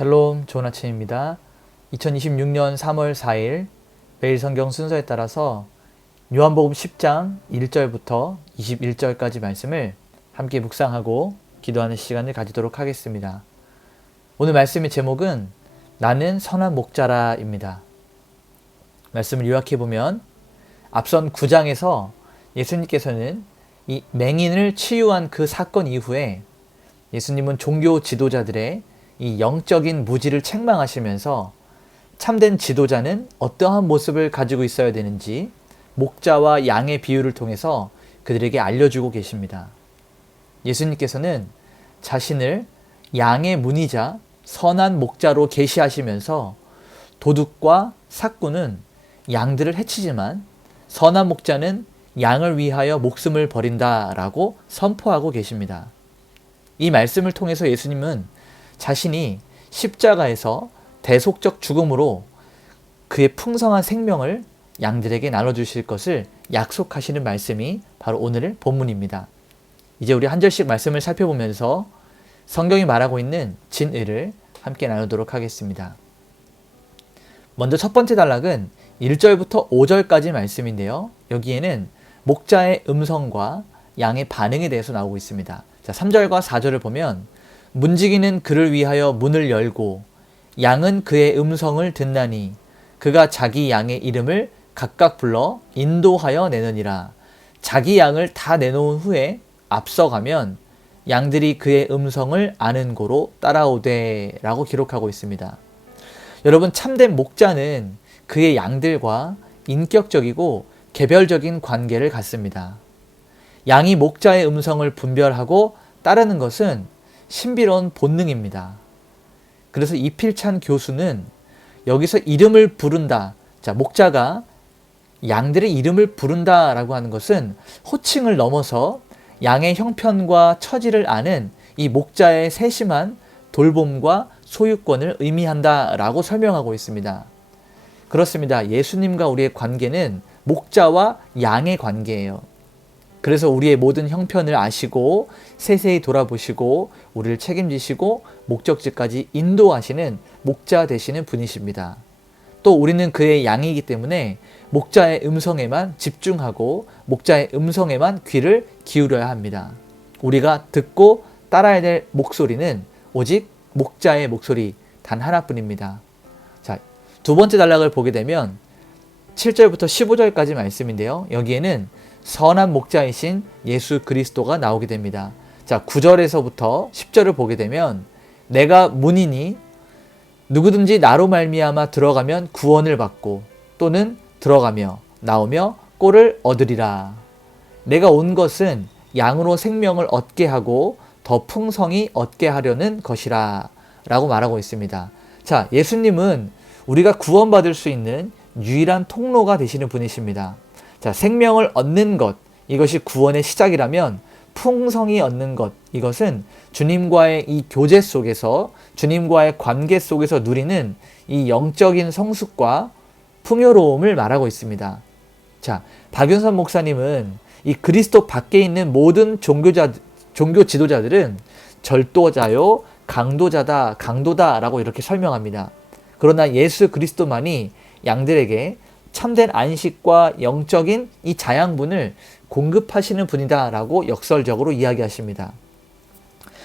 샬롬, 좋은 아침입니다. 2026년 3월 4일 매일 성경 순서에 따라서 요한복음 10장 1절부터 21절까지 말씀을 함께 묵상하고 기도하는 시간을 가지도록 하겠습니다. 오늘 말씀의 제목은 나는 선한 목자라입니다. 말씀을 요약해보면 앞선 9장에서 예수님께서는 이 맹인을 치유한 그 사건 이후에 예수님은 종교 지도자들의 이 영적인 무지를 책망하시면서 참된 지도자는 어떠한 모습을 가지고 있어야 되는지 목자와 양의 비유를 통해서 그들에게 알려주고 계십니다. 예수님께서는 자신을 양의 문이자 선한 목자로 계시하시면서 도둑과 삭구는 양들을 해치지만 선한 목자는 양을 위하여 목숨을 버린다라고 선포하고 계십니다. 이 말씀을 통해서 예수님은 자신이 십자가에서 대속적 죽음으로 그의 풍성한 생명을 양들에게 나눠주실 것을 약속하시는 말씀이 바로 오늘 본문입니다. 이제 우리 한 절씩 말씀을 살펴보면서 성경이 말하고 있는 진의를 함께 나누도록 하겠습니다. 먼저 첫 번째 단락은 1절부터 5절까지 말씀인데요. 여기에는 목자의 음성과 양의 반응에 대해서 나오고 있습니다. 자, 3절과 4절을 보면 문지기는 그를 위하여 문을 열고 양은 그의 음성을 듣나니 그가 자기 양의 이름을 각각 불러 인도하여 내느니라. 자기 양을 다 내놓은 후에 앞서가면 양들이 그의 음성을 아는 고로 따라오되 라고 기록하고 있습니다. 여러분, 참된 목자는 그의 양들과 인격적이고 개별적인 관계를 갖습니다. 양이 목자의 음성을 분별하고 따르는 것은 신비로운 본능입니다. 그래서 이필찬 교수는 여기서 이름을 부른다. 자, 목자가 양들의 이름을 부른다라고 하는 것은 호칭을 넘어서 양의 형편과 처지를 아는 이 목자의 세심한 돌봄과 소유권을 의미한다라고 설명하고 있습니다. 그렇습니다. 예수님과 우리의 관계는 목자와 양의 관계예요. 그래서 우리의 모든 형편을 아시고 세세히 돌아보시고 우리를 책임지시고 목적지까지 인도하시는 목자 되시는 분이십니다. 또 우리는 그의 양이기 때문에 목자의 음성에만 집중하고 목자의 음성에만 귀를 기울여야 합니다. 우리가 듣고 따라야 될 목소리는 오직 목자의 목소리 단 하나뿐입니다. 자, 두 번째 단락을 보게 되면 7절부터 15절까지 말씀인데요. 여기에는 선한 목자이신 예수 그리스도가 나오게 됩니다. 자, 9절에서부터 10절을 보게 되면 내가 문이니 누구든지 나로 말미암아 들어가면 구원을 받고 또는 들어가며 나오며 꼴을 얻으리라. 내가 온 것은 양으로 생명을 얻게 하고 더 풍성히 얻게 하려는 것이라 라고 말하고 있습니다. 자, 예수님은 우리가 구원받을 수 있는 유일한 통로가 되시는 분이십니다. 자, 생명을 얻는 것, 이것이 구원의 시작이라면 풍성히 얻는 것, 이것은 주님과의 이 교제 속에서 주님과의 관계 속에서 누리는 이 영적인 성숙과 풍요로움을 말하고 있습니다. 자, 박윤선 목사님은 이 그리스도 밖에 있는 모든 종교 지도자들은 절도자요, 강도다라고 이렇게 설명합니다. 그러나 예수 그리스도만이 양들에게 참된 안식과 영적인 이 자양분을 공급하시는 분이다라고 역설적으로 이야기하십니다.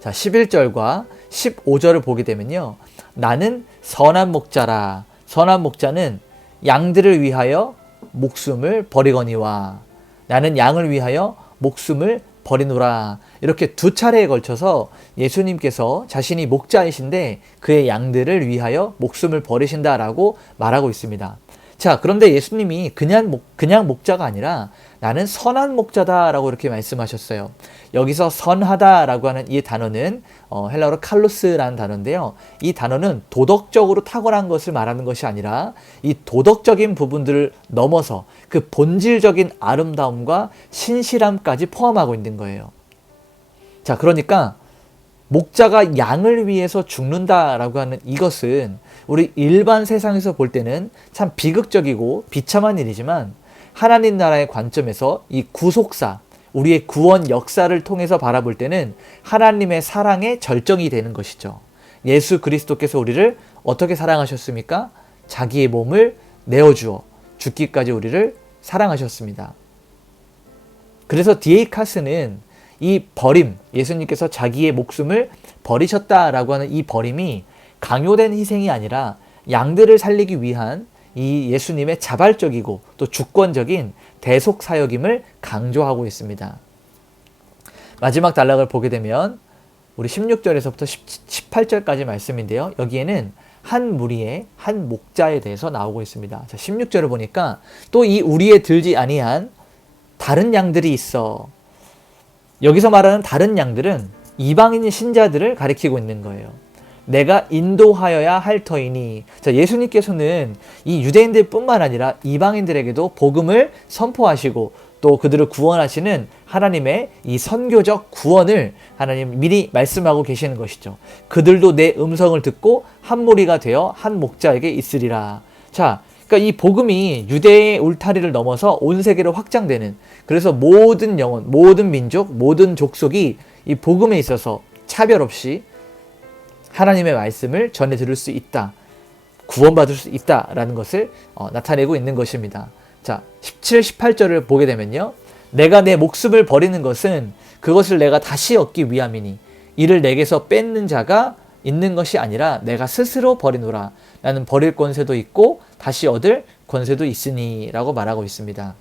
자, 11절과 15절을 보게 되면요. 나는 선한 목자라. 선한 목자는 양들을 위하여 목숨을 버리거니와 나는 양을 위하여 목숨을 버리노라. 이렇게 두 차례에 걸쳐서 예수님께서 자신이 목자이신데 그의 양들을 위하여 목숨을 버리신다라고 말하고 있습니다. 자, 그런데 예수님이 그냥 목자가 아니라 나는 선한 목자다라고 이렇게 말씀하셨어요. 여기서 선하다라고 하는 이 단어는 헬라어로 칼로스라는 단어인데요. 이 단어는 도덕적으로 탁월한 것을 말하는 것이 아니라 이 도덕적인 부분들을 넘어서 그 본질적인 아름다움과 신실함까지 포함하고 있는 거예요. 자, 그러니까 목자가 양을 위해서 죽는다라고 하는 이것은 우리 일반 세상에서 볼 때는 참 비극적이고 비참한 일이지만 하나님 나라의 관점에서 이 구속사, 우리의 구원 역사를 통해서 바라볼 때는 하나님의 사랑의 절정이 되는 것이죠. 예수 그리스도께서 우리를 어떻게 사랑하셨습니까? 자기의 몸을 내어주어 죽기까지 우리를 사랑하셨습니다. 그래서 D.A. 카스는 이 버림, 예수님께서 자기의 목숨을 버리셨다라고 하는 이 버림이 강요된 희생이 아니라 양들을 살리기 위한 이 예수님의 자발적이고 또 주권적인 대속 사역임을 강조하고 있습니다. 마지막 단락을 보게 되면 우리 16절에서부터 18절까지 말씀인데요. 여기에는 한 무리의 한 목자에 대해서 나오고 있습니다. 자, 16절을 보니까 또 이 우리에 들지 아니한 다른 양들이 있어. 여기서 말하는 다른 양들은 이방인 신자들을 가리키고 있는 거예요. 내가 인도하여야 할 터이니. 자, 예수님께서는 이 유대인들 뿐만 아니라 이방인들에게도 복음을 선포하시고 또 그들을 구원하시는 하나님의 이 선교적 구원을 하나님 미리 말씀하고 계시는 것이죠. 그들도 내 음성을 듣고 한 무리가 되어 한 목자에게 있으리라. 자, 그러니까 이 복음이 유대의 울타리를 넘어서 온 세계로 확장되는, 그래서 모든 영혼, 모든 민족, 모든 족속이 이 복음에 있어서 차별 없이 하나님의 말씀을 전해 들을 수 있다, 구원받을 수 있다라는 것을 나타내고 있는 것입니다. 자, 17, 18절을 보게 되면요. 내가 내 목숨을 버리는 것은 그것을 내가 다시 얻기 위함이니 이를 내게서 뺏는 자가 있는 것이 아니라 내가 스스로 버리노라. 나는 버릴 권세도 있고 다시 얻을 권세도 있으니 라고 말하고 있습니다.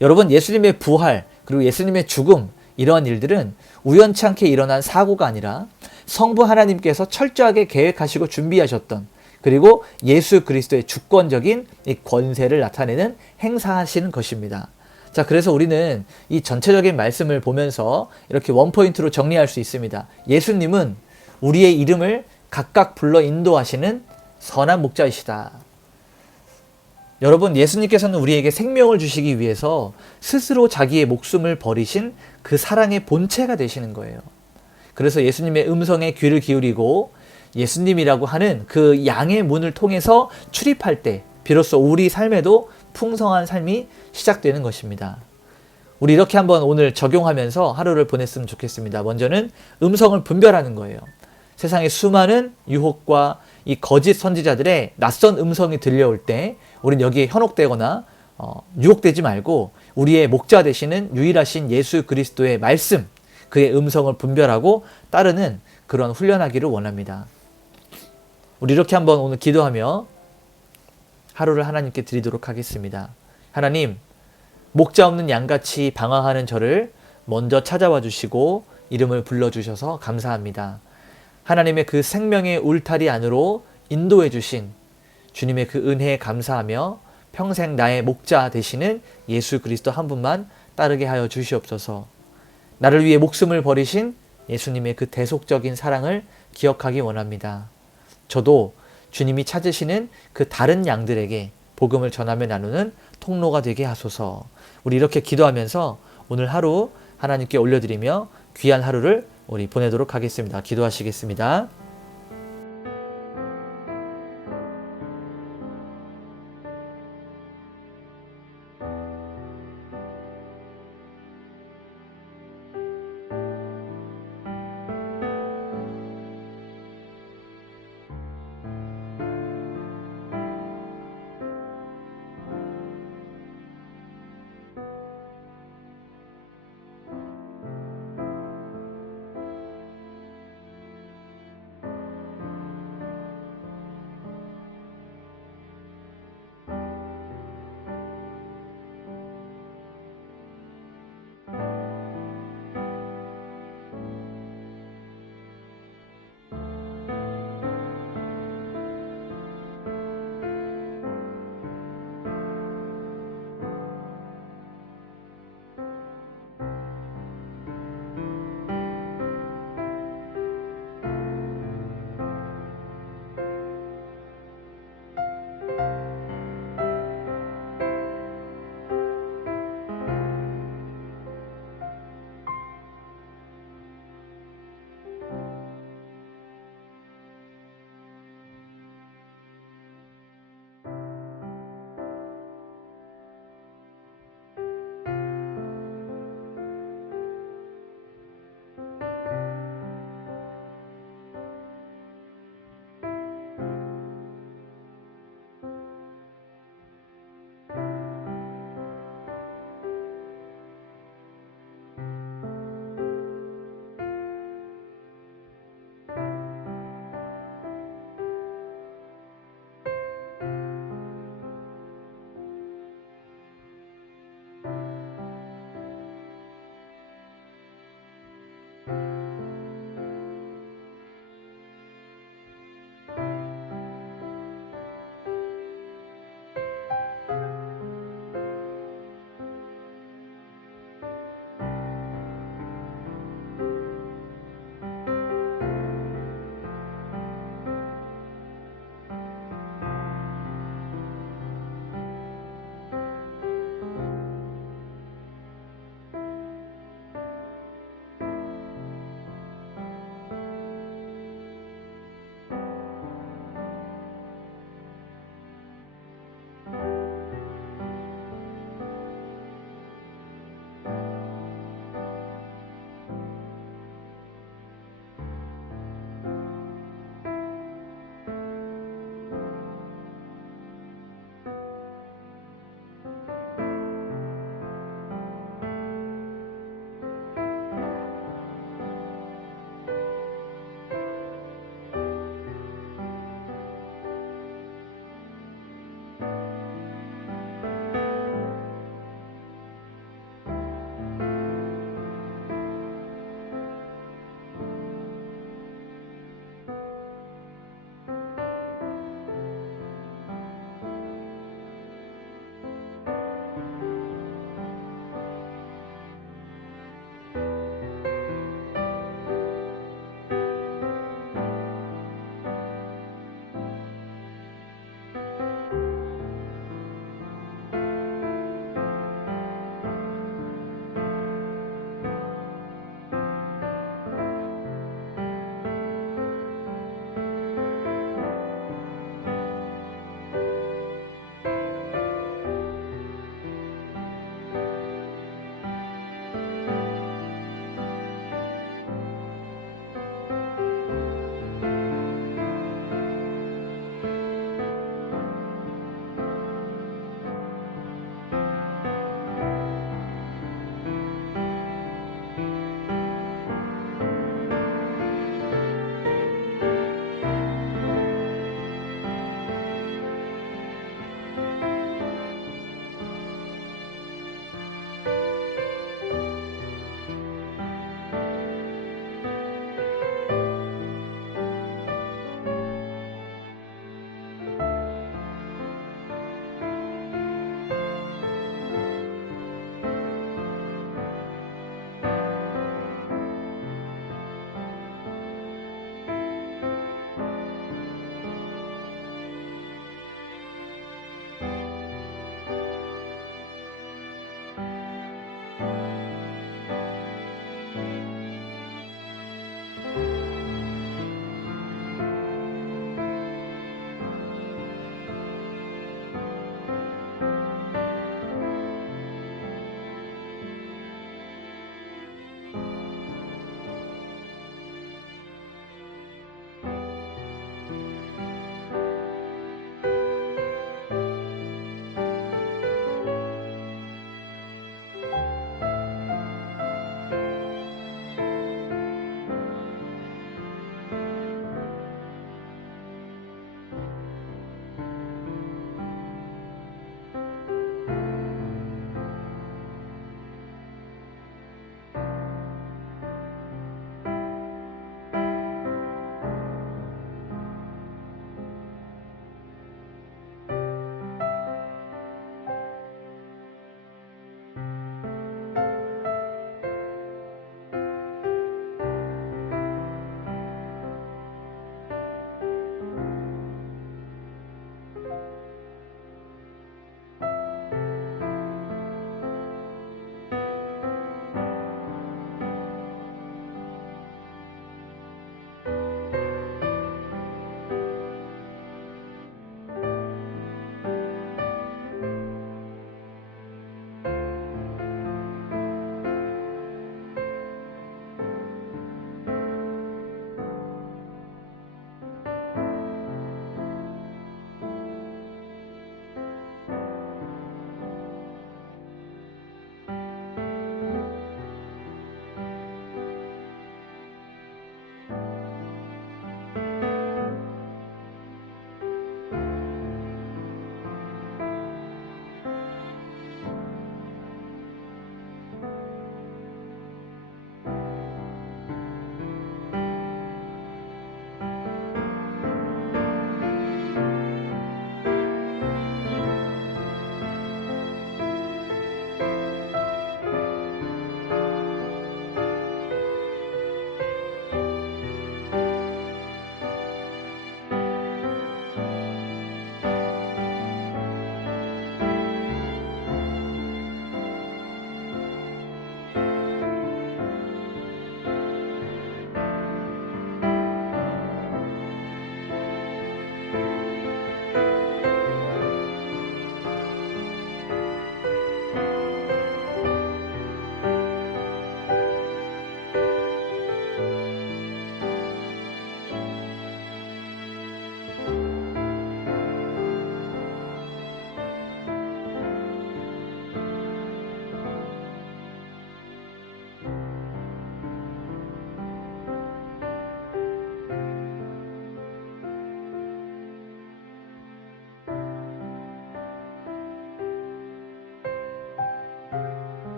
여러분, 예수님의 부활 그리고 예수님의 죽음, 이러한 일들은 우연치 않게 일어난 사고가 아니라 성부 하나님께서 철저하게 계획하시고 준비하셨던, 그리고 예수 그리스도의 주권적인 이 권세를 나타내는 행사하시는 것입니다. 자, 그래서 우리는 이 전체적인 말씀을 보면서 이렇게 원포인트로 정리할 수 있습니다. 예수님은 우리의 이름을 각각 불러 인도하시는 선한 목자이시다. 여러분, 예수님께서는 우리에게 생명을 주시기 위해서 스스로 자기의 목숨을 버리신 그 사랑의 본체가 되시는 거예요. 그래서 예수님의 음성에 귀를 기울이고 예수님이라고 하는 그 양의 문을 통해서 출입할 때 비로소 우리 삶에도 풍성한 삶이 시작되는 것입니다. 우리 이렇게 한번 오늘 적용하면서 하루를 보냈으면 좋겠습니다. 먼저는 음성을 분별하는 거예요. 세상에 수많은 유혹과 이 거짓 선지자들의 낯선 음성이 들려올 때 우린 여기에 현혹되거나 유혹되지 말고 우리의 목자 되시는 유일하신 예수 그리스도의 말씀, 그의 음성을 분별하고 따르는 그런 훈련하기를 원합니다. 우리 이렇게 한번 오늘 기도하며 하루를 하나님께 드리도록 하겠습니다. 하나님, 목자 없는 양같이 방황하는 저를 먼저 찾아와 주시고 이름을 불러주셔서 감사합니다. 하나님의 그 생명의 울타리 안으로 인도해 주신 주님의 그 은혜에 감사하며 평생 나의 목자 되시는 예수 그리스도 한 분만 따르게 하여 주시옵소서. 나를 위해 목숨을 버리신 예수님의 그 대속적인 사랑을 기억하기 원합니다. 저도 주님이 찾으시는 그 다른 양들에게 복음을 전하며 나누는 통로가 되게 하소서. 우리 이렇게 기도하면서 오늘 하루 하나님께 올려드리며 귀한 하루를 우리 보내도록 하겠습니다. 기도하시겠습니다.